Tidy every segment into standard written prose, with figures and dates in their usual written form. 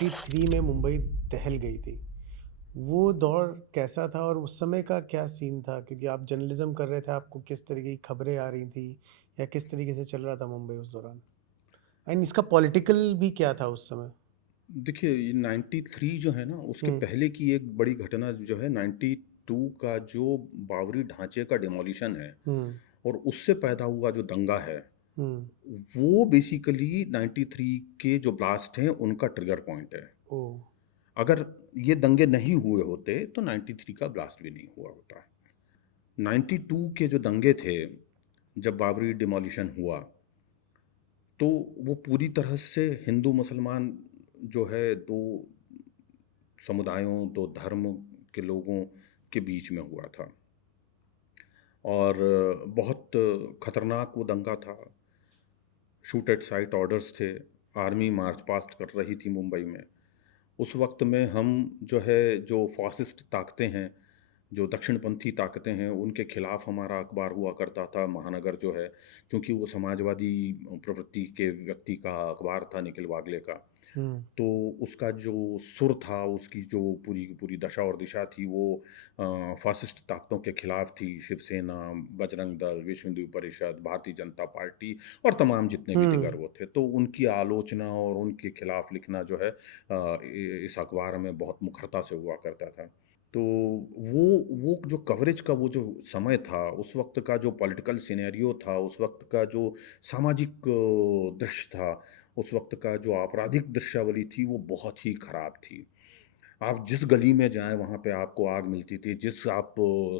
93 में मुंबई दहल गई थी। वो दौर कैसा था और उस समय का क्या सीन था? क्योंकि आप जर्नलिज़्म कर रहे थे, आपको किस तरीके की खबरें आ रही थी या किस तरीके से चल रहा था मुंबई उस दौरान? एंड इसका पॉलिटिकल भी क्या था उस समय? देखिए, ये 93 जो है ना, उसके हुँ, पहले की एक बड़ी घटना जो है 92 का जो बावरी ढांचे का डिमोलिशन है हुँ, और उससे पैदा हुआ जो दंगा है, हुँ। वो बेसिकली 93 के जो ब्लास्ट हैं, उनका ट्रिगर पॉइंट है। ओह! अगर ये दंगे नहीं हुए होते, तो 93 का ब्लास्ट भी नहीं हुआ होता। 92 के जो दंगे थे, जब बाबरी डिमोलिशन हुआ, तो वो पूरी तरह से हिंदू-मुसलमान जो है 2 समुदायों, 2 धर्म के लोगों के बीच में हुआ था और बहुत खतरनाक वो दंगा था। शूट एट साइट ऑर्डर्स थे, आर्मी मार्च पास्ट कर रही थी मुंबई में। उस वक़्त में हम जो है, जो फ़ासिस्ट ताकतें हैं, जो दक्षिणपंथी ताकतें हैं, उनके खिलाफ़ हमारा अखबार हुआ करता था, महानगर जो है, चूँकि वो समाजवादी प्रवृत्ति के व्यक्ति का अखबार था, निखिल वागले का। हुँ, तो उसका जो सुर था, उसकी जो पूरी की पूरी दशा और दिशा थी, वो फ़ासिस्ट ताकतों के खिलाफ़ थी। शिवसेना, बजरंग दल, विश्व हिंदू परिषद, भारतीय जनता पार्टी और तमाम जितने भी दिगर हुँ। वो थे। तो उनकी आलोचना और उनके खिलाफ़ लिखना जो है इस अखबार में बहुत मुखरता से हुआ करता था। तो वो वो जो कवरेज का वो जो समय था, उस वक़्त का जो पॉलिटिकल सिनेरियो था, उस वक़्त का जो सामाजिक दृश्य था, उस वक़्त का जो आपराधिक दृश्यावली थी, वो बहुत ही खराब थी। आप जिस गली में जाएँ, वहाँ पे आपको आग मिलती थी। जिस आप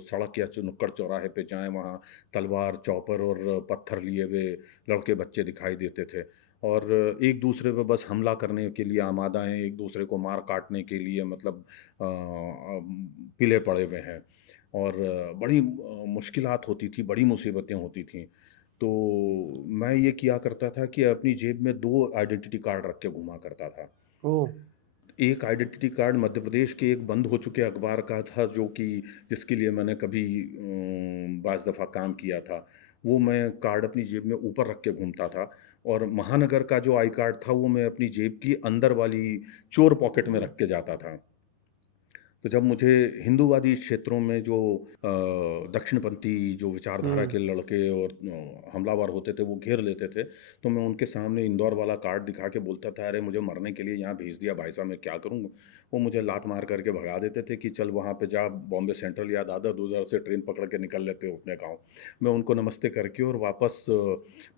सड़क या नुक्कड़ चौराहे पे जाएँ, वहाँ तलवार, चॉपर और पत्थर लिए हुए लड़के बच्चे दिखाई देते थे और एक-दूसरे पे बस हमला करने के लिए आमादा हैं, एक-दूसरे को मार काटने के लिए मतलब पिले पड़े हुए हैं और बड़ी मुश्किलात होती थी, बड़ी मुसीबतें होती थीं। तो मैं ये किया करता था कि अपनी जेब में 2 आइडेंटिटी कार्ड रख के घूमा करता था। ओह! एक आइडेंटिटी कार्ड मध्य प्रदेश के एक बंद हो चुके अखबार का था जो कि जिसके लिए मैंने कभी बाज़ दफ़ा काम किया था। वो मैं कार्ड अपनी जेब में ऊपर रख के घूमता था और महानगर का जो आई कार्ड था वो मैं अपनी जेब की अंदर वाली चोर पॉकेट में रख के जाता था। तो जब मुझे हिंदूवादी क्षेत्रों में जो दक्षिणपंथी जो विचारधारा हुँ। के लड़के और हमलावर होते थे, वो घेर लेते थे, तो मैं उनके सामने इंदौर वाला कार्ड दिखा के बोलता था, "अरे! मुझे मरने के लिए यहाँ भेज दिया भाई साहब, मैं क्या करूँ?" वो मुझे लात मार कर के भगा देते थे कि, "चल वहाँ पे जा, बॉम्बे सेंट्रल या दादर-दूदर से ट्रेन पकड़ के निकल लेते हो अपने गाँव।" मैं उनको नमस्ते करके और वापस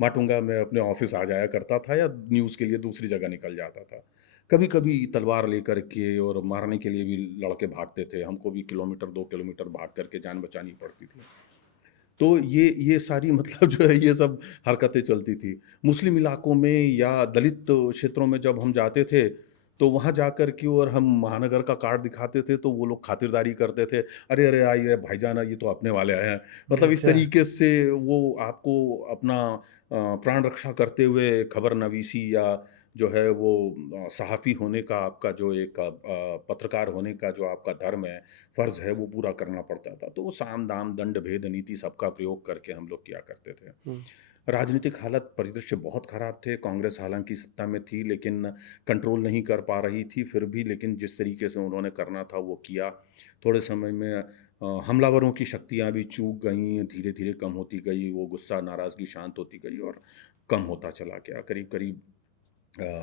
माटुंगा में अपने ऑफ़िस आ जाया करता था या न्यूज़ के लिए दूसरी जगह निकल जाता था। कभी-कभी तलवार लेकर के और मारने के लिए भी लड़के भागते थे। हमको भी किलोमीटर 2 किलोमीटर भाग कर के जान बचानी पड़ती थी। तो ये सारी मतलब जो है ये सब हरकतें चलती थी। मुस्लिम इलाकों में या दलित क्षेत्रों में जब हम जाते थे, तो वहाँ जाकर के और हम महानगर का कार्ड दिखाते थे, तो वो लोग खातिरदारी करते थे। "अरे! अरे! आइए भाईजान ये तो अपने वाले आए हैं।" मतलब इस अच्छा। तरीके से वो आपको अपना प्राण रक्षा करते हुए खबर-नवीसी या जो है वो सहाफ़ी होने का आपका जो एक पत्रकार होने का जो आपका धर्म है, फ़र्ज़ है, वो पूरा करना पड़ता था। तो वो साम, दाम, दंड, भेद, नीति सबका प्रयोग करके हम लोग किया करते थे। हुँ। राजनीतिक हालत परिदृश्य बहुत ख़राब थे, कांग्रेस हालाँकि सत्ता में थी लेकिन कंट्रोल नहीं कर पा रही थी, फिर भी लेकिन जिस तरीके से उन्होंने करना था वो किया। थोड़े समय में हमलावरों की शक्तियाँ भी चूक गईं, धीरे-धीरे कम होती गई, वो गुस्सा, नाराज़गी शांत होती गई और कम होता चला गया। करीब-करीब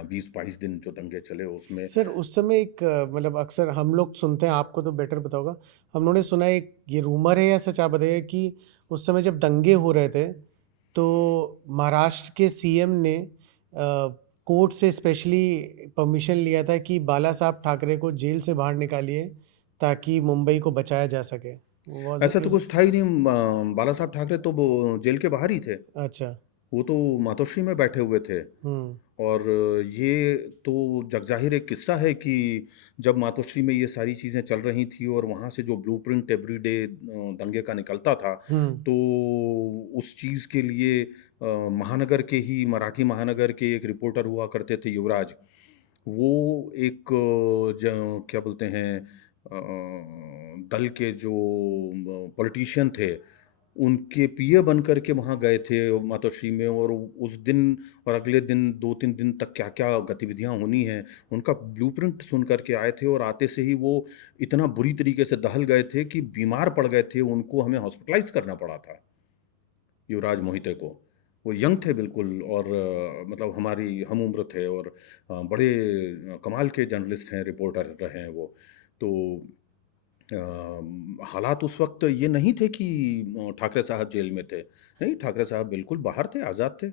20-22 दिन जो दंगे चले उसमें सर उस समय एक मतलब अक्सर हम लोग सुनते हैं, आपको तो बेटर पता होगा। हम लोगों ने सुना है एक ये रूमर है या सच आप बताइए कि उस समय जब दंगे हो रहे थे, तो महाराष्ट्र के सीएम ने कोर्ट से स्पेशली परमिशन लिया था कि बाला साहब ठाकरे को जेल से बाहर निकालिए, ताकि मुंबई को बचाया जा सके। वाज़ ऐसा तो इज़ कुछ इट? था ही नहीं बाला साहब ठाकरे तो वो जेल के बाहर ही थे। अच्छा। वो तो मातोश्री में बैठे हुए थे हुँ, और ये तो जगज़ाहिर एक किस्सा है कि जब मातोश्री में ये सारी चीज़ें चल रही थी और वहाँ से जो ब्लूप्रिंट एवरीडे दंगे का निकलता था, हुँ, तो उस चीज़ के लिए महानगर के ही मराठी महानगर के एक रिपोर्टर हुआ करते थे युवराज। वो एक ज क्या बोलते हैं दल के जो पॉलिटिशियन थे, उनके पीए बन कर के वहाँ गए थे मातोश्री में, और उस दिन और अगले दिन 2-3 दिन तक क्या-क्या गतिविधियाँ होनी हैं, उनका ब्लूप्रिंट सुन कर के आए थे, और आते से ही वो इतना बुरी तरीके से दहल गए थे कि बीमार पड़ गए थे, उनको हमें हॉस्पिटलाइज़ करना पड़ा था, युवराज मोहिते को। वो यंग थे बिल्कुल, और मतलब हमारी हम उम्र थे, और बड़े कमाल के जर्नलिस्ट हैं, रिपोर्टर रहे हैं वो। तो हालात उस वक़्त ये नहीं थे कि ठाकरे साहब जेल में थे। नहीं, ठाकरे साहब बिल्कुल बाहर थे, आज़ाद थे।